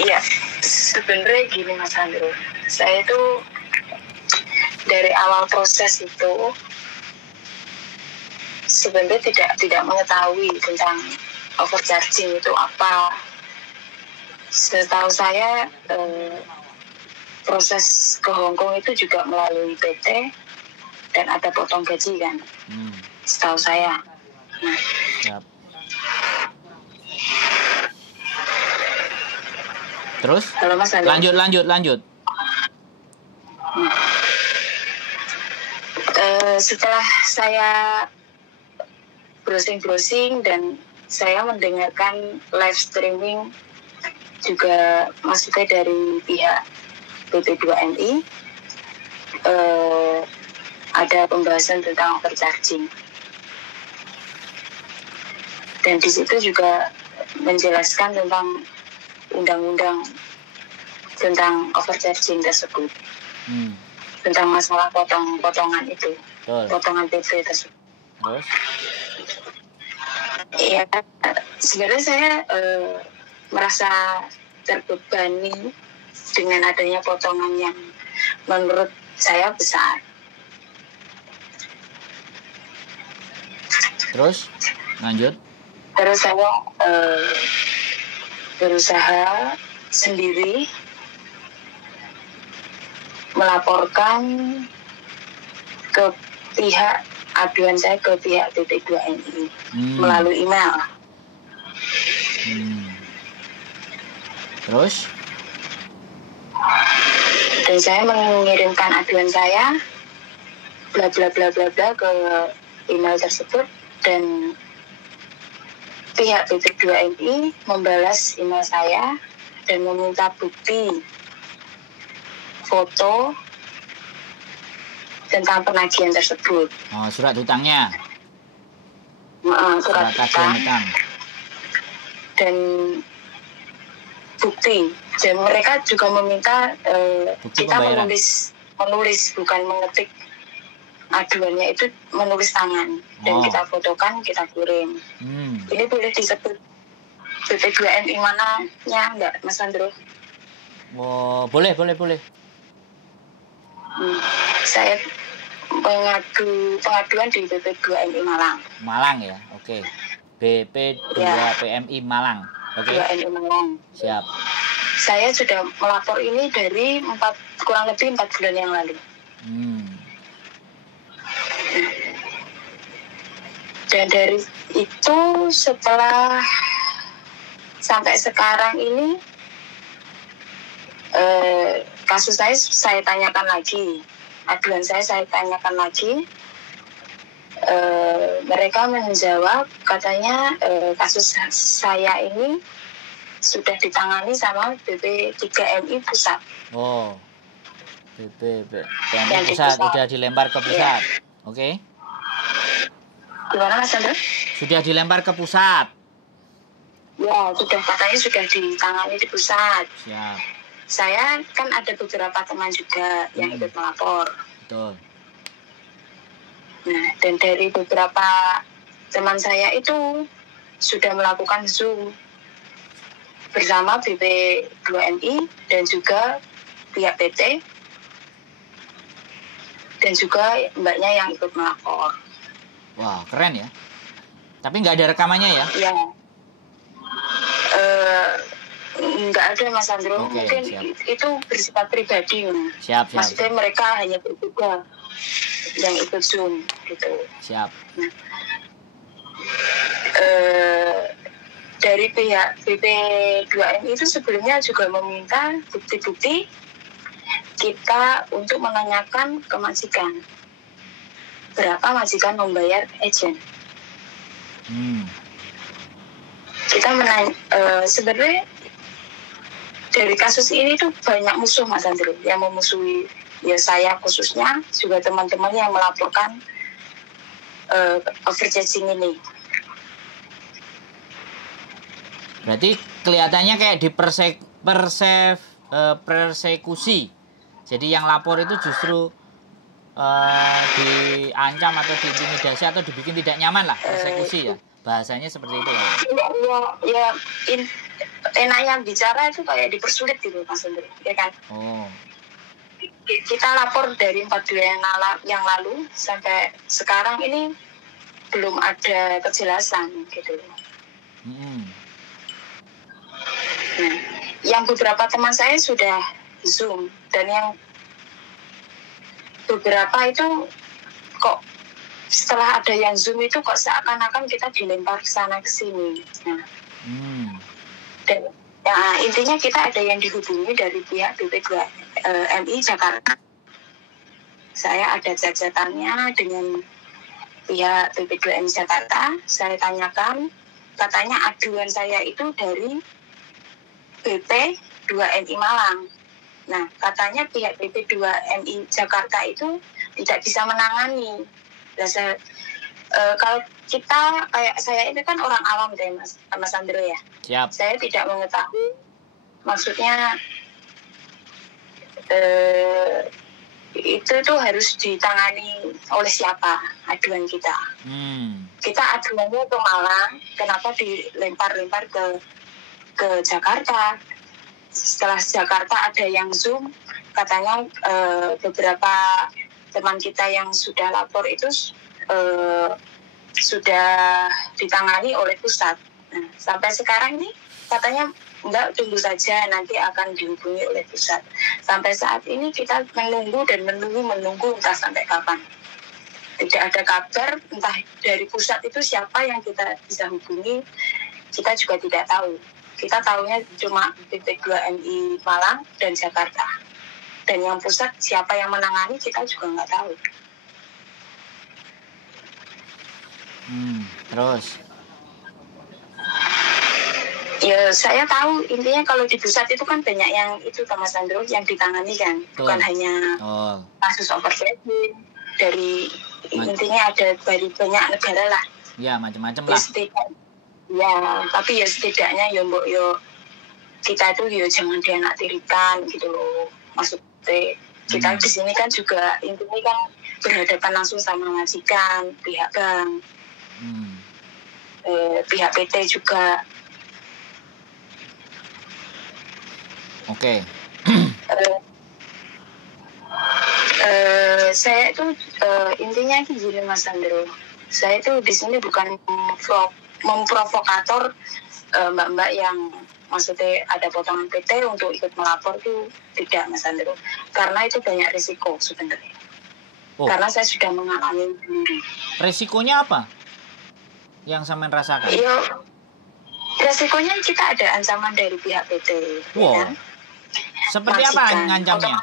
Iya, sebenarnya gini Mas Andro, saya itu dari awal proses itu sebenarnya tidak mengetahui tentang overcharging itu apa. Setahu saya proses ke Hong Kong itu juga melalui PT dan ada potong gaji kan, setahu saya. Nah, Siap. Terus? halo Mas Andro. Lanjut. Setelah saya browsing dan saya mendengarkan live streaming juga maksudnya dari pihak BP2MI, ada pembahasan tentang overcharging, dan di situ juga menjelaskan tentang undang-undang tentang overcharging tersebut, tentang masalah potongan itu. Betul. Potongan PP tersebut. Terus? Iya, sebenarnya saya merasa terbebani dengan adanya potongan yang menurut saya besar. Terus? Lanjut. Terus saya berusaha sendiri melaporkan ke pihak aduan saya ke pihak BP2MI melalui email. Terus? Dan saya mengirimkan aduan saya bla bla bla bla bla ke email tersebut, dan pihak BP2MI membalas email saya dan meminta bukti foto tentang penagihan tersebut. Oh, surat hutangnya. Surat hutang dan bukti. Dan mereka juga meminta kita menulis bukan mengetik aduannya, itu menulis tangan dan kita fotokan, kita kirim. Ini boleh disebut BP2MI mananya enggak, Mas Andro? Oh, boleh. Saya pengaduan di BP2MI Malang. Malang ya, oke. BP2PMI Malang. Oke. 2MI Malang. Siap. Saya sudah melapor ini dari kurang lebih 4 bulan yang lalu. Dan dari itu setelah sampai sekarang ini kasus saya tanyakan lagi, aduan saya tanyakan lagi. Mereka menjawab katanya kasus saya ini sudah ditangani sama BP3MI pusat. Oh, BP3MI pusat sudah dilempar ke pusat. Ya. Oke. Gimana Mas Andro? Sudah dilempar ke pusat. Ya, katanya sudah ditangani di pusat. Siap. Saya kan ada beberapa teman juga yang ikut melapor. Betul. Nah, dan dari beberapa teman saya itu sudah melakukan Zoom bersama BP2MI dan juga pihak PT dan juga mbaknya yang ikut melapor. Wah, keren ya. Tapi nggak ada rekamannya ya? Iya. Nggak ada Mas Andro. Oke, mungkin siap. Itu bersifat pribadi. Siap. Maksudnya mereka hanya berdua yang ikut Zoom gitu. Siap. Nah, dari pihak BP2MI itu sebelumnya juga meminta bukti-bukti kita untuk menanyakan ke majikan berapa majikan membayar agent. Kita sebenarnya dari kasus ini tuh banyak musuh Mas Andro yang memusuhi ya, saya khususnya juga teman-teman yang melaporkan overcharging ini. Berarti kelihatannya kayak persekusi. Jadi yang lapor itu justru diancam atau diintimidasi atau dibikin tidak nyaman lah, persekusi ya. Bahasanya seperti itu ya. enaknya bicara itu kayak dipersulit gitu Mas Hendro, ya kan? Kita lapor dari 4 bulan yang lalu sampai sekarang ini belum ada kejelasan gitu. Nah, yang beberapa teman saya sudah Zoom dan yang beberapa itu kok setelah ada yang Zoom itu kok seakan-akan kita dilempar ke sana ke sini. Nah, dan intinya kita ada yang dihubungi dari pihak BP2MI Jakarta. Saya ada cacatannya dengan pihak BP2MI Jakarta. Saya tanyakan, katanya aduan saya itu dari BP2MI Malang. Nah, katanya pihak BP2MI Jakarta itu tidak bisa menangani. Kalau kita kayak saya itu kan orang awam deh Mas Andro ya. Siap. Saya tidak mengetahui maksudnya itu tuh harus ditangani oleh siapa aduan kita. Kita aduannya ke Malang, kenapa dilempar-lempar ke Jakarta? Setelah Jakarta ada yang Zoom, katanya beberapa teman kita yang sudah lapor itu sudah ditangani oleh pusat. Nah, sampai sekarang ini katanya enggak, tunggu saja nanti akan dihubungi oleh pusat. Sampai saat ini kita menunggu entah sampai kapan. Tidak ada kabar entah dari pusat itu siapa yang kita bisa hubungi, kita juga tidak tahu. Kita tahunya cuma BP2MI Malang dan Jakarta. Dan yang pusat siapa yang menangani kita juga nggak tahu. Terus? Ya saya tahu intinya kalau di pusat itu kan banyak yang itu Mas Andro yang ditangani kan. Bukan hanya kasus oversetting. Dari intinya ada dari banyak negara lah. Ya macam-macam lah. Ya tapi ya setidaknya ya mbok yo kita itu ya jangan dianaktirikan gitu loh. Maksudnya kita di sini kan juga intinya kan berhadapan langsung sama majikan, pihak bank, pihak PT juga. Oke. Saya itu intinya gini Mas Andro. Saya itu di sini bukan memprovokator mbak-mbak yang maksudnya ada potongan PT untuk ikut melapor itu tidak Mas Andro. Karena itu banyak risiko sebenarnya. Karena saya sudah mengalami sendiri. Risikonya apa? Yang sampean rasakan? Iya. Risikonya kita ada ancaman dari pihak PT. Wow. Ya? Seperti apa ngancamnya?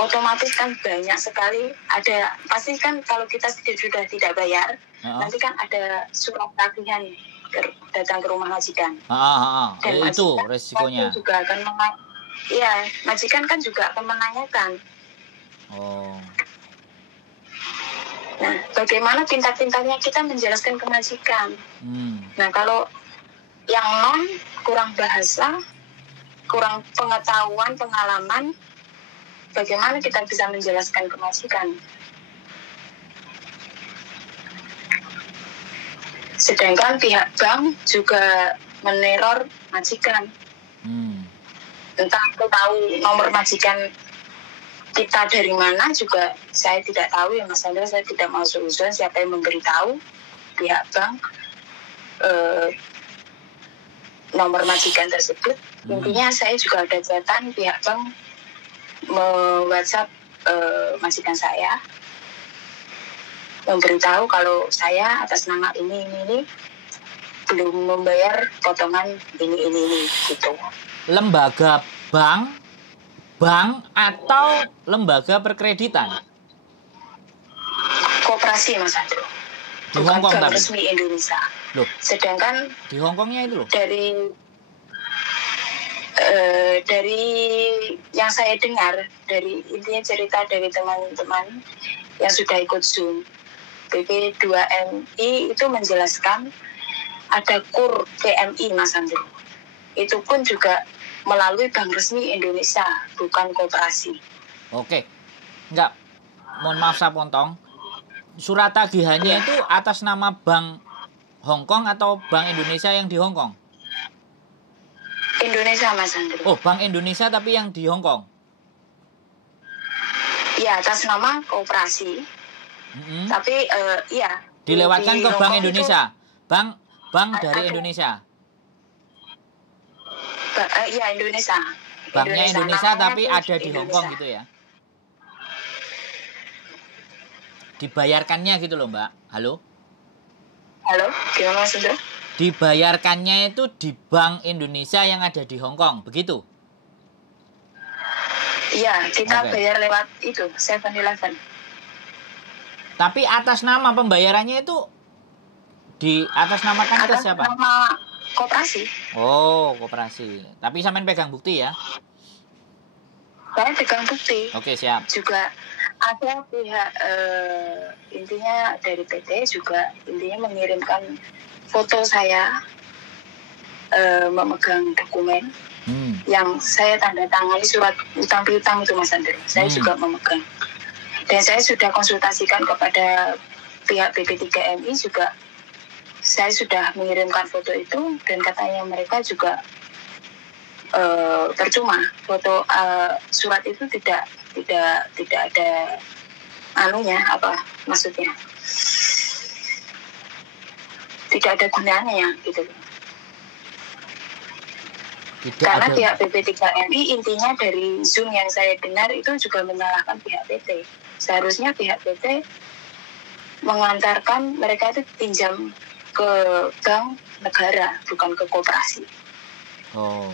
Otomatis kan banyak sekali. Ada pasti kan kalau kita sudah tidak bayar, nanti kan ada surat tagihan datang ke rumah majikan. Dan itu resikonya. Juga akan majikan kan juga akan menanyakan. Nah, bagaimana pintar-pintarnya kita menjelaskan ke majikan. Nah, kalau yang kurang bahasa, kurang pengetahuan, pengalaman, bagaimana kita bisa menjelaskan ke majikan? Sedangkan pihak bank juga meneror majikan. Entah aku tahu nomor majikan kita dari mana juga saya tidak tahu ya Mas Andra. Saya tidak mau suzon siapa yang memberitahu pihak bank nomor majikan tersebut. Intinya saya juga ada catatan pihak bank WhatsApp majikan saya memberitahu kalau saya atas nama ini belum membayar potongan ini gitu. Lembaga bank atau lembaga perkreditan? Koperasi Mas Andro. Di Hong Kong tapi resmi Indonesia. Loh. Sedangkan di Hong Kongnya itu loh. Dari yang saya dengar, dari intinya cerita dari teman-teman yang sudah ikut Zoom, BP2MI itu menjelaskan ada KUR PMI Mas Andro. Itu pun juga melalui bank resmi Indonesia, bukan koperasi. Oke. Enggak. Mohon maaf saya potong. Surat tagihannya itu atas nama Bank Hong Kong atau Bank Indonesia yang di Hong Kong? Indonesia, Mas Andri. Oh, Bank Indonesia tapi yang di Hong Kong? Iya, atas nama koperasi. Tapi iya. Dilewatkan ke Bank Indonesia. Bank dari Indonesia. Iya, Indonesia. Banknya Indonesia tapi ada di Hong Kong gitu ya? Dibayarkannya gitu loh, Mbak. Halo? Halo, gimana maksudnya? Dibayarkannya itu di Bank Indonesia yang ada di Hong Kong, begitu? Iya, kita bayar lewat itu, 7-Eleven. Tapi atas nama pembayarannya itu di atas nama kan ke siapa? Atas nama koperasi. Oh, koperasi. Tapi sampean pegang bukti ya? Saya pegang bukti. Oke, siap. Juga ada pihak intinya dari PT juga intinya mengirimkan foto saya memegang dokumen yang saya tanda tangani surat utang piutang itu, Mas Andri. Saya juga memegang. Dan saya sudah konsultasikan kepada pihak BP3MI juga. Saya sudah mengirimkan foto itu dan katanya mereka juga percuma. Foto surat itu tidak ada anunya, apa maksudnya? Tidak ada gunanya gitu. Karena pihak BP3MI intinya dari Zoom yang saya dengar itu juga menyalahkan pihak PT. Seharusnya pihak PT mengantarkan mereka itu pinjam ke bank negara, bukan ke koperasi. Oh,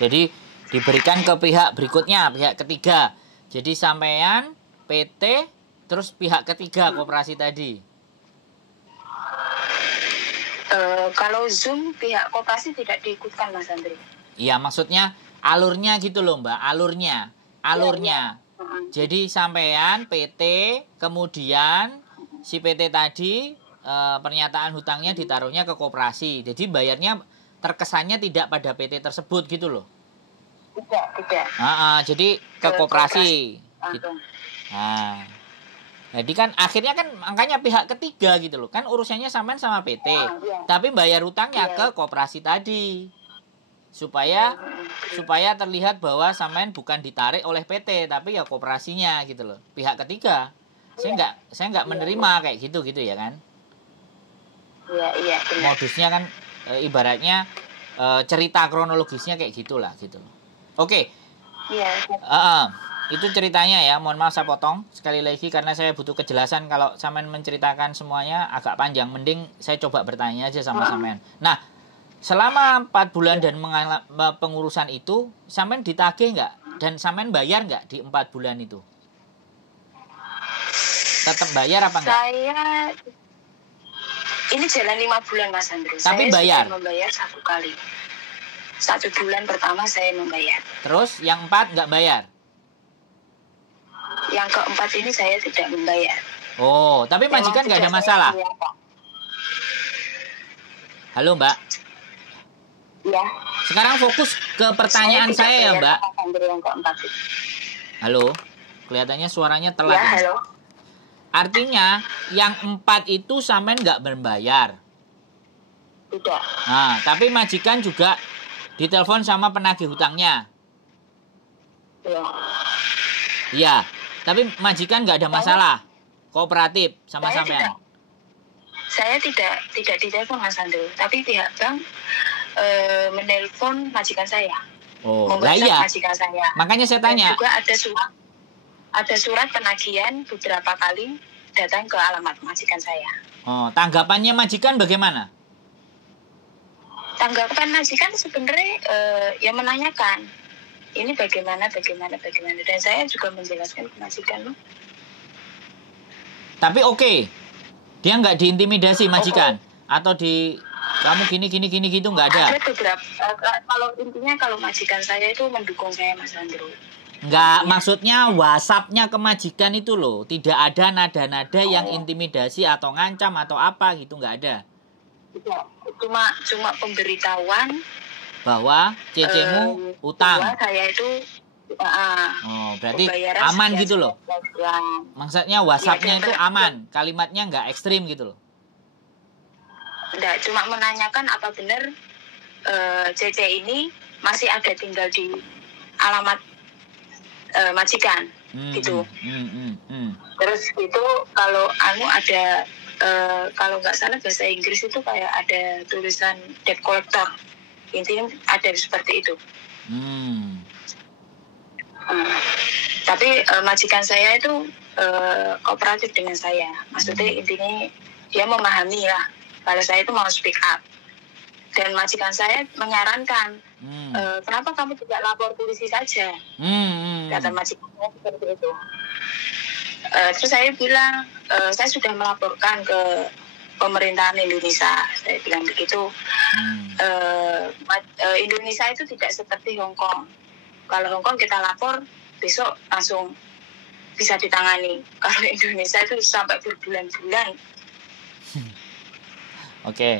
jadi diberikan ke pihak berikutnya, pihak ketiga. Jadi sampean, PT, terus pihak ketiga koperasi tadi. Kalau Zoom pihak koperasi tidak diikutkan, Mas Andri. Iya, maksudnya alurnya gitu loh, Mbak, alurnya. Ya. Jadi sampean PT, kemudian si PT tadi pernyataan hutangnya ditaruhnya ke koperasi. Jadi bayarnya terkesannya tidak pada PT tersebut gitu loh. Tidak. Jadi ke koperasi. Gitu. Nah, jadi kan akhirnya kan angkanya pihak ketiga gitu loh. Kan urusannya sampean sama PT. Tapi bayar hutangnya ke koperasi tadi. Supaya terlihat bahwa sampean bukan ditarik oleh PT tapi ya koperasinya gitu loh. Pihak ketiga. Saya nggak menerima kayak gitu ya kan. Iya. Modusnya kan ibaratnya cerita kronologisnya kayak gitulah gitu loh. Oke. Iya. Itu ceritanya ya. Mohon maaf saya potong sekali lagi karena saya butuh kejelasan. Kalau sampean menceritakan semuanya agak panjang, mending saya coba bertanya aja sama sampean. Nah, selama 4 bulan dan pengurusan itu, sampean ditagih nggak? Dan sampean bayar nggak di 4 bulan itu? Tetap bayar apa enggak? Ini jalan 5 bulan, Mas Andri. Tapi saya bayar? Sudah membayar 1 kali. 1 bulan pertama saya membayar. Terus yang 4 nggak bayar? Yang keempat ini saya tidak membayar. Oh, tapi majikan nggak ada masalah? Halo, Mbak? Ya. Sekarang fokus ke pertanyaan saya ya, Mbak. Yang keempat. Halo? Kelihatannya suaranya telat. Ya, halo. Artinya yang 4 itu sampean nggak berbayar? Tidak. Nah, tapi majikan juga ditelepon sama penagih hutangnya? Iya. Tapi majikan nggak ada masalah? Kooperatif sama sampean? Saya tidak ditelepon, Mas Andri. Tapi pihak bank menelpon majikan saya. Oh, lah iya. Majikan saya. Makanya saya tanya. Dan juga ada surat penagihan beberapa kali datang ke alamat majikan saya. Oh, tanggapannya majikan bagaimana? Tanggapan majikan sebenarnya ya menanyakan ini bagaimana dan saya juga menjelaskan ke majikan loh. Tapi oke. Dia nggak diintimidasi majikan atau di kamu gini gitu nggak ada. Ada beberapa kalau majikan saya itu mendukung saya, Mas Andrew. Enggak, maksudnya WhatsApp-nya ke majikan itu loh. Tidak ada nada-nada yang intimidasi atau ngancam atau apa gitu, nggak ada. Tidak, cuma pemberitahuan bahwa CC-mu utang. Bahwa saya itu berarti aman gitu loh. Maksudnya WhatsApp-nya itu aman, kalimatnya nggak ekstrim gitu loh. Enggak, cuma menanyakan apa benar CC ini masih ada tinggal di alamat majikan gitu. Terus itu kalau ada kalau nggak salah bahasa Inggris itu kayak ada tulisan debt collector, intinya ada seperti itu. Tapi majikan saya itu kooperatif dengan saya, maksudnya intinya dia memahami lah kalau saya itu mau speak up. Dan majikan saya menyarankan, kenapa kamu tidak lapor polisi saja? Kata majikan saya seperti itu. Terus saya bilang, saya sudah melaporkan ke pemerintahan Indonesia. Saya bilang begitu. Indonesia itu tidak seperti Hong Kong. Kalau Hong Kong kita lapor, besok langsung bisa ditangani. Kalau Indonesia itu sampai berbulan-bulan. Oke.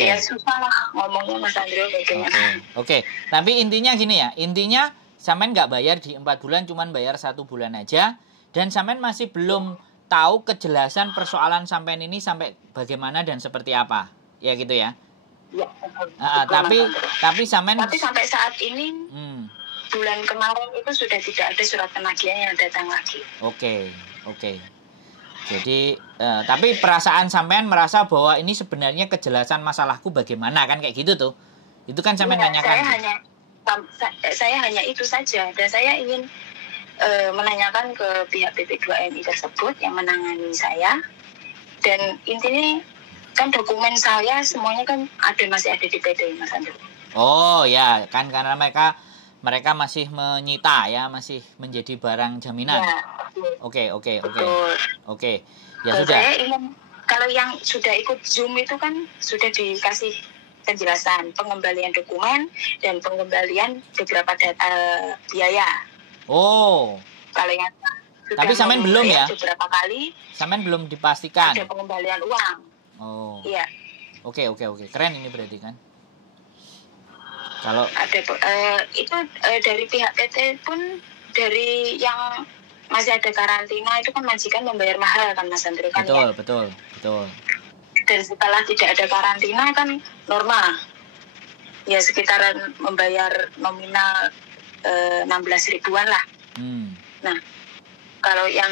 Ya susah lah ngomongnya Mas Andrew bagaimana. Oke. Tapi intinya gini ya, intinya sampean nggak bayar di 4 bulan, cuman bayar 1 bulan aja, dan sampean masih belum tahu kejelasan persoalan sampean ini sampai bagaimana dan seperti apa, ya gitu ya. Ya. Tapi sampean. Tapi sampai saat ini bulan kemarin itu sudah tidak ada surat penagihan yang datang lagi. Oke. Jadi, tapi perasaan sampean merasa bahwa ini sebenarnya kejelasan masalahku bagaimana, kan kayak gitu tuh. Itu kan sampean tanyakan. Saya hanya itu saja, dan saya ingin menanyakan ke pihak BP2MI tersebut yang menangani saya. Dan intinya kan dokumen saya semuanya kan masih ada di PT, Mas Andrew. Oh ya, kan karena mereka masih menyita ya, masih menjadi barang jaminan. Ya. Oke. Ya sudah. Saya ingin, kalau yang sudah ikut Zoom itu kan sudah dikasih penjelasan pengembalian dokumen dan pengembalian beberapa data biaya. Oh. Kalau yang tapi sampean belum ya? Beberapa kali. Sampean belum dipastikan. Ada pengembalian uang. Oh. Iya. Oke. Keren ini berarti kan. Kalau ada itu dari pihak PT pun, dari yang masih ada karantina itu kan majikan membayar mahal kan Mas Andrew kan. Betul. Dan setelah tidak ada karantina kan normal. Ya sekitaran membayar nominal 16 ribuan lah. Nah, kalau yang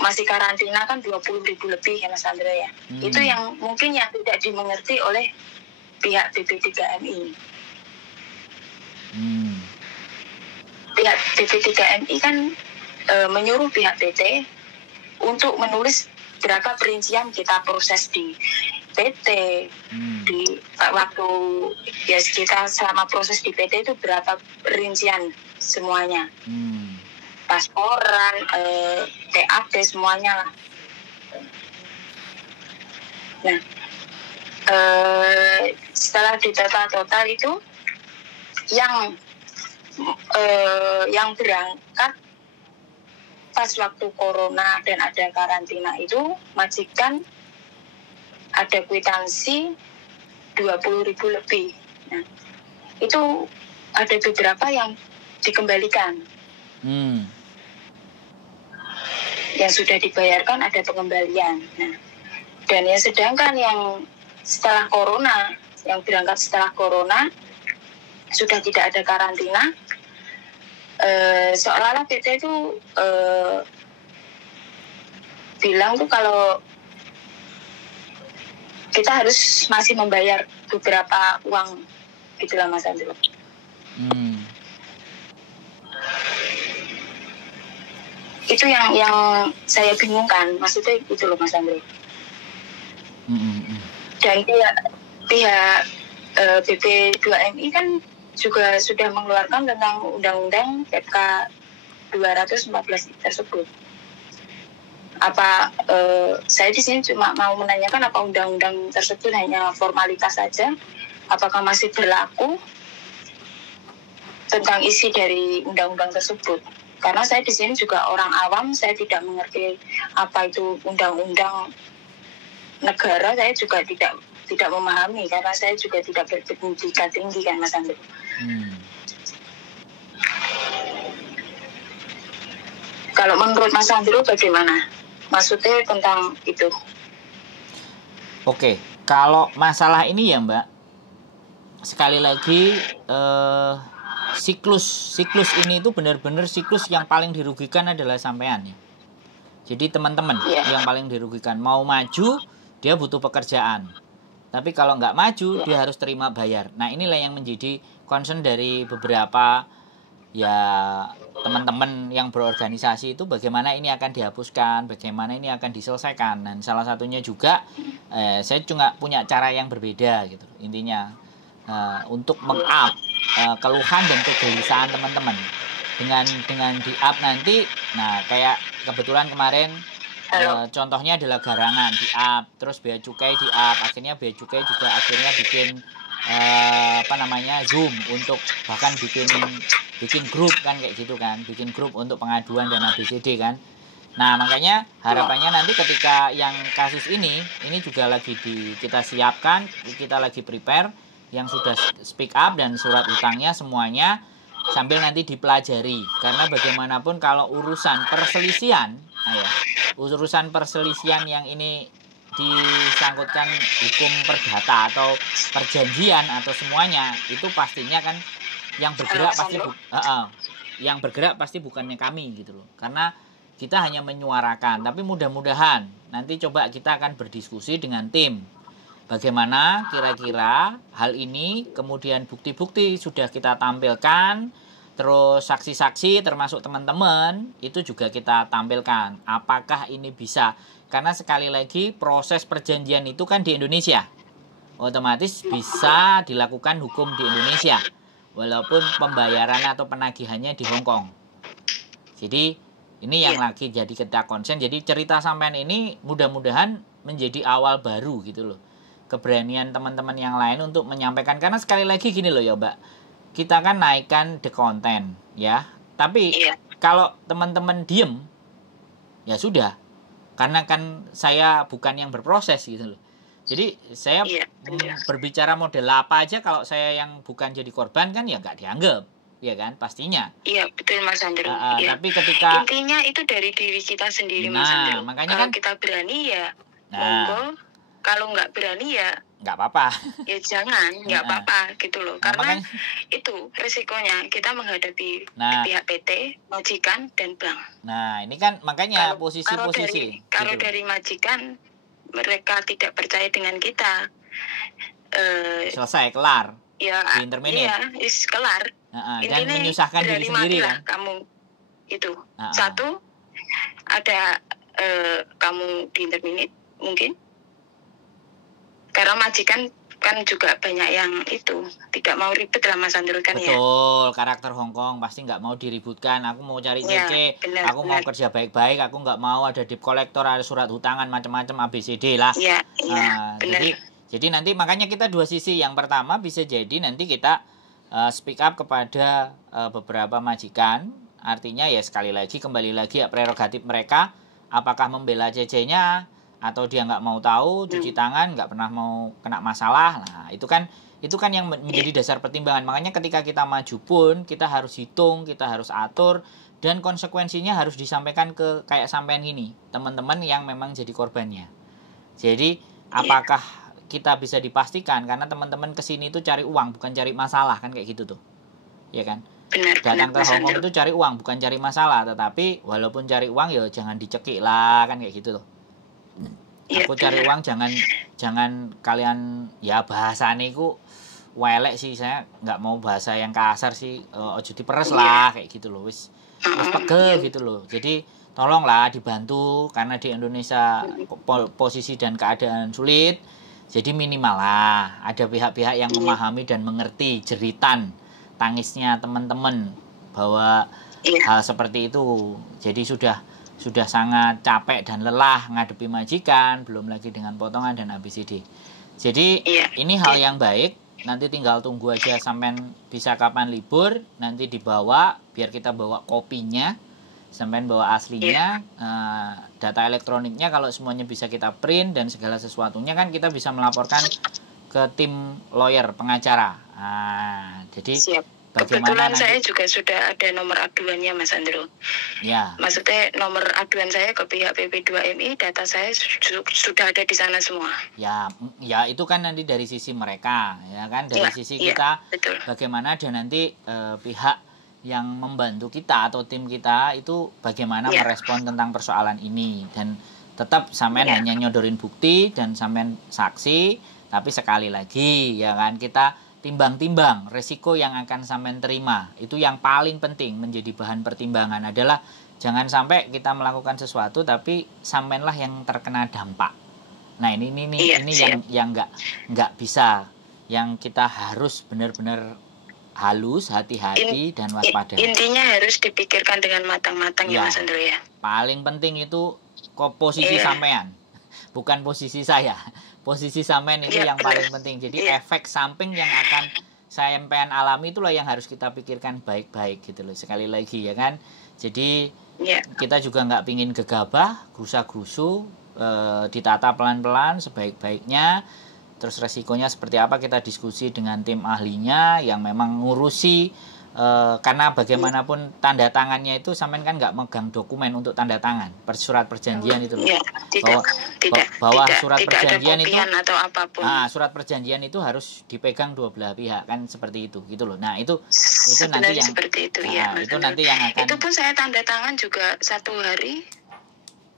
masih karantina kan 20 ribu lebih ya Mas Andrew ya. Itu yang mungkin yang tidak dimengerti oleh pihak BP3MI. Pihak BP3MI kan menyuruh pihak PT untuk menulis berapa perincian kita proses di PT di waktu ya kita selama proses di PT itu berapa perincian semuanya, pasporan, TAP semuanya lah. Nah setelah total itu yang berangkat pas waktu corona dan ada karantina itu majikan ada kwitansi 20 ribu lebih. Nah, itu ada beberapa yang dikembalikan. Yang sudah dibayarkan ada pengembalian. Nah, dan yang sedangkan yang setelah corona, yang berangkat setelah corona sudah tidak ada karantina, seolah-olah PT itu bilang tuh kalau kita harus masih membayar beberapa uang gitulah Mas Andrew. Itu yang saya bingungkan, maksudnya itu loh Mas Andrew. Dan pihak BP2MI kan juga sudah mengeluarkan tentang Undang-Undang PK 214 tersebut. Apa saya di sini cuma mau menanyakan apa undang-undang tersebut hanya formalitas saja, apakah masih berlaku tentang isi dari undang-undang tersebut? Karena saya di sini juga orang awam, saya tidak mengerti apa itu undang-undang negara, saya juga tidak memahami karena saya juga tidak berpendidikan tinggi kan Mas Andrew. Kalau menurut Mas Andrew bagaimana? Maksudnya tentang itu? Oke, kalau masalah ini ya Mbak, sekali lagi siklus ini itu benar-benar siklus yang paling dirugikan adalah sampean ya. Jadi teman-teman yang paling dirugikan, mau maju dia butuh pekerjaan. Tapi kalau nggak maju dia harus terima bayar. Nah inilah yang menjadi concern dari beberapa ya teman-teman yang berorganisasi itu, bagaimana ini akan dihapuskan, bagaimana ini akan diselesaikan. Dan salah satunya juga saya juga punya cara yang berbeda gitu intinya, untuk meng-up keluhan dan kegelisahan teman-teman dengan di-up nanti. Nah kayak kebetulan kemarin contohnya adalah garangan di-up, terus bea cukai di-up, akhirnya bea cukai juga akhirnya bikin Zoom untuk bahkan bikin grup kan kayak gitu kan, bikin grup untuk pengaduan dan ABCD kan. Nah makanya harapannya nanti ketika yang kasus ini juga lagi kita siapkan, kita lagi prepare yang sudah speak up dan surat utangnya semuanya sambil nanti dipelajari, karena bagaimanapun kalau urusan perselisihan yang ini disangkutkan hukum perdata atau perjanjian atau semuanya, itu pastinya kan yang bergerak pasti bukannya kami gitu loh, karena kita hanya menyuarakan. Tapi mudah-mudahan nanti coba kita akan berdiskusi dengan tim bagaimana kira-kira hal ini, kemudian bukti-bukti sudah kita tampilkan, terus saksi-saksi termasuk teman-teman itu juga kita tampilkan. Apakah ini bisa? Karena sekali lagi proses perjanjian itu kan di Indonesia, otomatis bisa dilakukan hukum di Indonesia, walaupun pembayaran atau penagihannya di Hong Kong. Jadi ini yang lagi jadi kita konsen. Jadi cerita sampean ini mudah-mudahan menjadi awal baru gitu loh, keberanian teman-teman yang lain untuk menyampaikan. Karena sekali lagi gini loh ya Mbak, kita kan naikkan the content ya, tapi kalau teman-teman diem ya sudah, karena kan saya bukan yang berproses gitu loh. Jadi saya berbicara model apa aja, kalau saya yang bukan jadi korban kan ya nggak dianggap, ya kan pastinya. Iya betul Mas Andrew. Tapi ketika intinya itu dari diri kita sendiri Mas Andrew. Makanya kalau kan kita berani ya monggo, kalau nggak berani ya nggak apa-apa. Ya jangan, nggak apa-apa gitu loh. Karena itu resikonya kita menghadapi pihak PT, majikan dan bank. Nah ini kan makanya posisi-posisi. Kalau dari majikan mereka tidak percaya dengan kita, selesai, kelar. Ya, intermediate. Iya, kelar. Dan menyusahkan diri sendiri kan. Kamu itu satu ada kamu di intermediate mungkin. Karena majikan kan juga banyak yang itu tidak mau ribet lah Mas Andrew kan. Betul, karakter Hong Kong pasti nggak mau diributkan. Aku mau cari CC, aku mau kerja baik-baik, aku nggak mau ada debt collector, ada surat hutangan macam-macam ABCD lah. Jadi nanti makanya kita dua sisi. Yang pertama bisa jadi nanti kita speak up kepada beberapa majikan. Artinya ya sekali lagi kembali lagi ya prerogatif mereka, apakah membela CC-nya atau dia nggak mau tahu, cuci tangan, nggak pernah mau kena masalah. Nah itu kan yang menjadi dasar pertimbangan. Makanya ketika kita maju pun kita harus hitung, kita harus atur, dan konsekuensinya harus disampaikan ke kayak sampean ini, teman-teman yang memang jadi korbannya. Jadi apakah kita bisa dipastikan, karena teman-teman kesini itu cari uang bukan cari masalah kan kayak gitu tuh, ya kan? Datang ke Hong Kong itu cari uang bukan cari masalah, tetapi walaupun cari uang ya jangan dicekik lah kan kayak gitu tuh. Aku cari uang jangan kalian ya bahasane ku welek sih, saya nggak mau bahasa yang kasar sih, ojo diperes lah kayak gitu loh, wis pegel gitu loh. Jadi tolonglah dibantu, karena di Indonesia posisi dan keadaan sulit. Jadi minimal lah ada pihak-pihak yang memahami dan mengerti jeritan tangisnya teman-teman bahwa hal seperti itu. Jadi sudah sangat capek dan lelah ngadepi majikan, belum lagi dengan potongan dan ABCD. Jadi ini hal yang baik. Nanti tinggal tunggu aja sampean bisa kapan libur, nanti dibawa, biar kita bawa kopinya, sampean bawa aslinya, data elektroniknya kalau semuanya bisa kita print dan segala sesuatunya kan kita bisa melaporkan ke tim lawyer pengacara. Jadi Kebetulan saya juga sudah ada nomor aduannya Mas Andro. Ya. Maksudnya nomor aduan saya ke pihak PP2MI, data saya sudah ada di sana semua. Ya, ya itu kan nanti dari sisi mereka, ya kan, dari sisi kita, betul. Bagaimana dan nanti pihak yang membantu kita atau tim kita itu bagaimana merespon tentang persoalan ini, dan tetap sampean hanya nyodorin bukti dan sampean saksi, tapi sekali lagi ya kan kita timbang-timbang resiko yang akan sampean terima. Itu yang paling penting menjadi bahan pertimbangan adalah jangan sampai kita melakukan sesuatu tapi sampeanlah yang terkena dampak. Nah, ini yang nggak bisa, yang kita harus benar-benar halus, hati-hati dan waspada. Intinya harus dipikirkan dengan matang-matang ya Mas Andro ya. Paling penting itu posisi sampean, bukan posisi saya. Posisi sampean itu yang paling penting. Jadi efek samping yang akan sampean alami itulah yang harus kita pikirkan baik-baik gitu loh. Sekali lagi ya kan. Jadi kita juga nggak pingin gegabah, gerusa-gerusu, ditata pelan-pelan sebaik-baiknya. Terus resikonya seperti apa kita diskusi dengan tim ahlinya yang memang ngurusi, karena bagaimanapun tanda tangannya itu sampean kan nggak megang dokumen untuk tanda tangan surat perjanjian itu loh. Bahwa surat perjanjian itu atau apapun. Surat perjanjian itu harus dipegang dua belah pihak kan, seperti itu gitu loh. Nah itu nanti yang seperti itu itu nanti yang akan. Itu pun saya tanda tangan juga 1 hari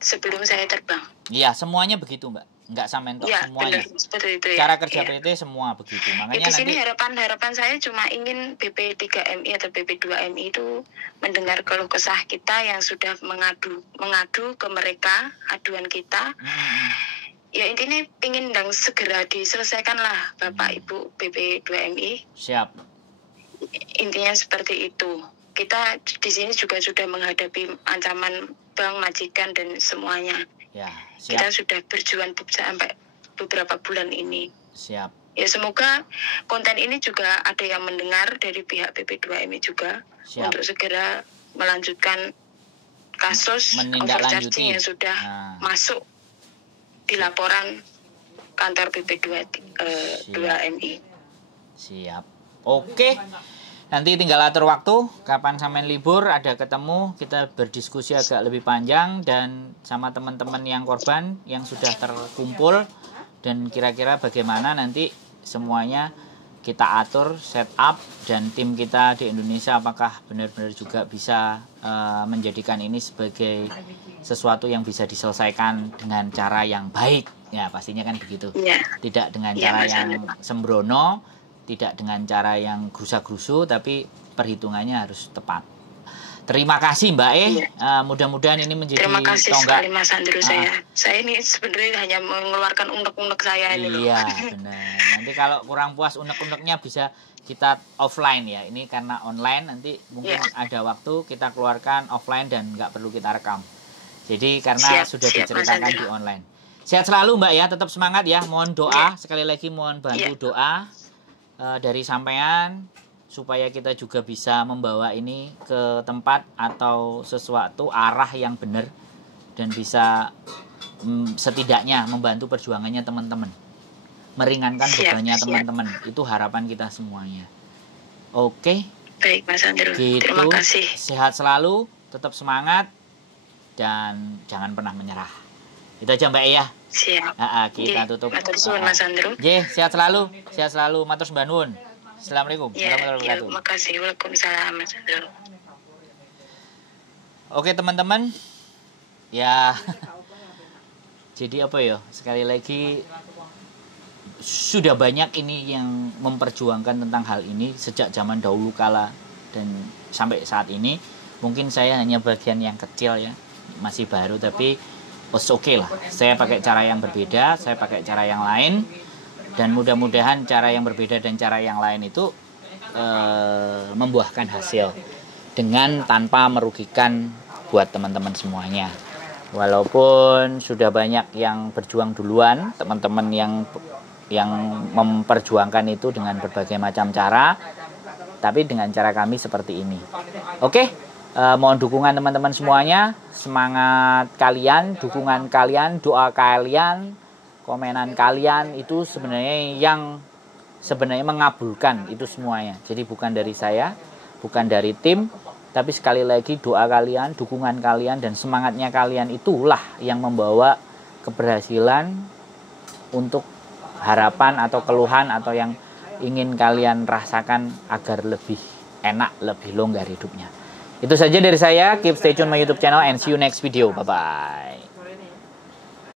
sebelum saya terbang. Iya, semuanya begitu Mbak. Nggak sampean semuanya. Benar, seperti itu cara kerja PT semua begitu. Makanya di sini harapan saya cuma ingin BP3MI atau BP2MI itu mendengar keluh kesah kita yang sudah mengadu ke mereka, aduan kita. Ya intinya ingin segera diselesaikan lah Bapak Ibu BP2MI. Siap. Intinya seperti itu. Kita di sini juga sudah menghadapi ancaman bank, majikan dan semuanya. Ya, siap. Kita sudah berjuang sampai beberapa bulan ini. Siap. Ya semoga konten ini juga ada yang mendengar dari pihak PP2MI juga. Siap. Untuk segera melanjutkan kasus overcharging yang sudah masuk di laporan kantor PP2MI. Siap. Oke. Nanti tinggal atur waktu, kapan sampean libur, ada ketemu, kita berdiskusi agak lebih panjang dan sama teman-teman yang korban yang sudah terkumpul, dan kira-kira bagaimana nanti semuanya kita atur, set up, dan tim kita di Indonesia apakah benar-benar juga bisa menjadikan ini sebagai sesuatu yang bisa diselesaikan dengan cara yang baik. Ya pastinya kan begitu. Tidak dengan cara yang sembrono, tidak dengan cara yang gerusa-gerusu, tapi perhitungannya harus tepat. Terima kasih Mbak mudah-mudahan ini menjadi terima kasih tonggak. Sekali Mas Andro. Saya ini sebenarnya hanya mengeluarkan unek-unek saya ini loh. Iya benar. Nanti kalau kurang puas unek-uneknya bisa kita offline ya. Ini karena online, nanti mungkin ada waktu kita keluarkan offline dan nggak perlu kita rekam. Jadi karena sudah diceritakan di online. Sehat selalu Mbak ya, tetap semangat ya. Mohon doa, sekali lagi mohon bantu doa dari sampean supaya kita juga bisa membawa ini ke tempat atau sesuatu arah yang benar dan bisa setidaknya membantu perjuangannya teman-teman, meringankan bebannya teman-teman. Itu harapan kita semuanya. Oke. Baik Mas Andro. Gitu. Terima kasih. Sehat selalu, tetap semangat dan jangan pernah menyerah. Itu aja Mbak ya. Siap. Kita tutup. Matur suwun Mas Andro. Sehat selalu. Sehat selalu. Matur Mbak Nun. Assalamualaikum warahmatullahi wabarakatuh. Terima kasih. Waalaikumsalam Mas Andro. Oke teman-teman. Ya. Jadi apa ya? Sekali lagi sudah banyak ini yang memperjuangkan tentang hal ini sejak zaman dahulu kala dan sampai saat ini. Mungkin saya hanya bagian yang kecil ya. Masih baru tapi oke lah. Saya pakai cara yang berbeda, saya pakai cara yang lain, dan mudah-mudahan cara yang berbeda dan cara yang lain itu membuahkan hasil dengan tanpa merugikan buat teman-teman semuanya. Walaupun sudah banyak yang berjuang duluan, teman-teman yang memperjuangkan itu dengan berbagai macam cara, tapi dengan cara kami seperti ini. Oke. Mohon dukungan teman-teman semuanya, semangat kalian, dukungan kalian, doa kalian, komenan kalian itu sebenarnya yang sebenarnya mengabulkan itu semuanya. Jadi bukan dari saya, bukan dari tim, tapi sekali lagi doa kalian, dukungan kalian, dan semangatnya kalian itulah yang membawa keberhasilan untuk harapan atau keluhan atau yang ingin kalian rasakan agar lebih enak, lebih longgar hidupnya. Itu saja dari saya. Keep stay tune my YouTube channel and see you next video. Bye-bye.